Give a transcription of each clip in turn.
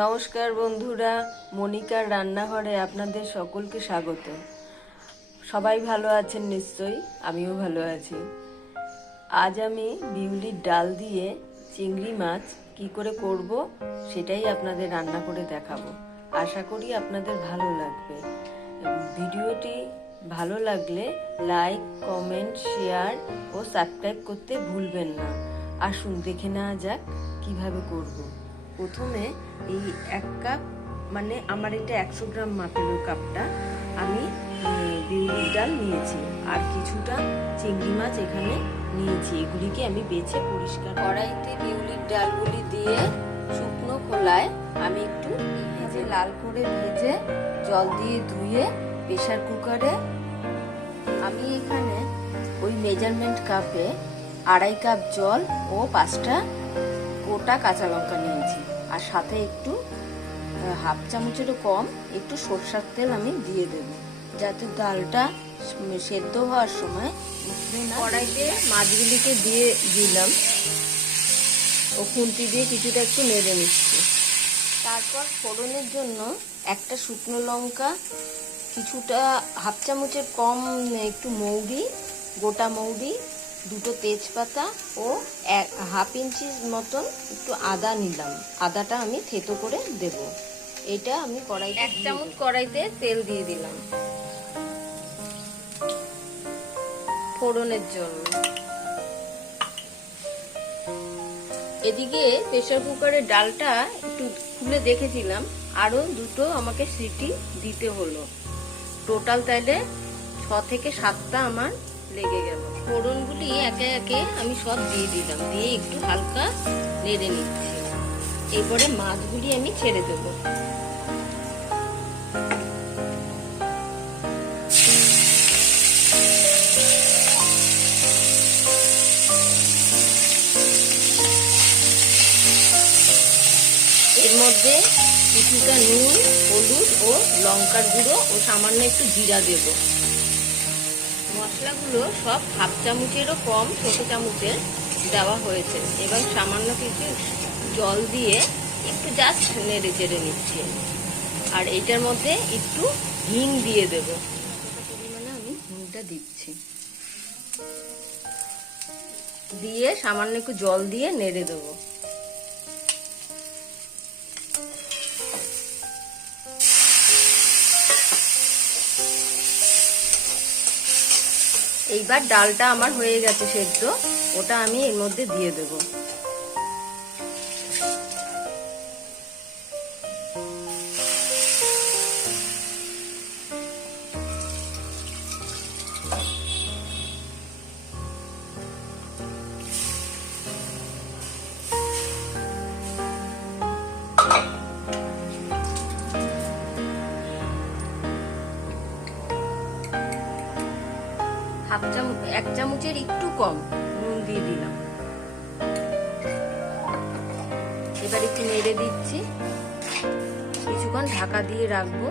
নমস্কার বন্ধুরা, মনিকার রান্নাঘরে আপনাদের সকলকে স্বাগত। সবাই ভালো আছেন নিশ্চয়ই, আমিও ভালো আছি। আজ আমি বিউলির ডাল দিয়ে চিংড়ি মাছ কি করে করব সেটাই আপনাদের রান্না করে দেখাবো। আশা করি আপনাদের ভালো লাগবে। ভিডিওটি ভালো লাগলে লাইক, কমেন্ট, শেয়ার ও সাবস্ক্রাইব করতে ভুলবেন না। আসুন দেখে নেওয়া যাক কিভাবে করব। প্রথমে এই 1 কাপ, মানে আমার এটা 100 গ্রাম মাপের কাপটা আমি বিউলির ডাল নিয়েছি, আর কিছুটা চিংড়ি মাছ এখানে নিয়েছি। এগুলিকে আমি বেছে পরিষ্কার কড়াইতে বিউলির ডালগুলি দিয়ে শুকনো খোলায় আমি একটু ভেজে লাল করে ভেজে জল দিয়ে ধুয়ে প্রেসার কুকারে আমি এখানে ওই মেজারমেন্ট কাপে 2.5 কাপ জল ও 5টা গোটা কাঁচা লঙ্কা নিয়েছি, আর সাথে একটু হাফ চামচেরও কম একটু সরষের তেল আমি দিয়ে দেব, যাতে ডালটা সেদ্ধ হওয়ার সময় উঠবে না। কড়াইতে মাছগুলিকে দিয়ে দিলাম ও খুন্তি দিয়ে কিছুটা একটু নেড়ে নিচ্ছি। তারপর ফোড়নের জন্য একটা শুকনো লঙ্কা, কিছুটা হাফ চামচের কম একটু মৌরি, গোটা মৌরি, 2টো তেজপাতা ও হাফ ইঞ্চির মতন একটু আদা নিলাম। আদাটা আমি থেতো করে দেব। এটা আমি কড়াইতে 1 চামচ কড়াইতে তেল দিয়ে দিলাম ফোড়নের জন্য। এদিকে প্রেসার কুকারের ডালটা একটু খুলে দেখেছিলাম, আরো 2টো আমাকে সিটি দিতে হলো। টোটাল তাইলে 6 থেকে 7টা আমার লেগে গেল। ফোড়নগুলি একে একে আমি সব দিয়ে দিলাম, দিয়ে একটু হালকা নেড়ে নিচ্ছি। এরপরে মাছগুলি আমি ছেড়ে দেব। এর মধ্যে কিছুটা নুন, হলুদ ও লঙ্কার গুঁড়ো ও সামান্য একটু জিরা দেব। মশলাগুলো সব হাফ চামচেরও কম ছোট চামচের দেওয়া হয়েছে। এবার সামান্য কিছু জল দিয়ে একটু জাস্ট নেড়ে চেড়ে নিচ্ছি। আর এটার মধ্যে একটু হিং দিয়ে দেব, পরিমাণে আমি হিংটা দিচ্ছি। দিয়ে সামান্য একটু জল দিয়ে নেড়ে দেবো। এইবার ডালটা আমার হয়ে গেছে সেদ্ধ, ওটা আমি এর মধ্যে দিয়ে দেব। এক চামচের একটু কম নুন দিয়ে দিলাম। এবার একটু নেড়ে দিচ্ছি, কিছুক্ষণ ঢাকা দিয়ে রাখবো।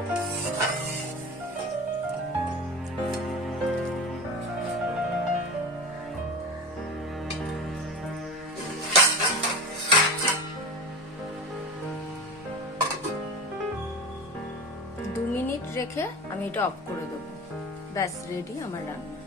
দু মিনিট রেখে আমি এটা অফ করে দেবো। ব্যাস, রেডি আমার রান্না।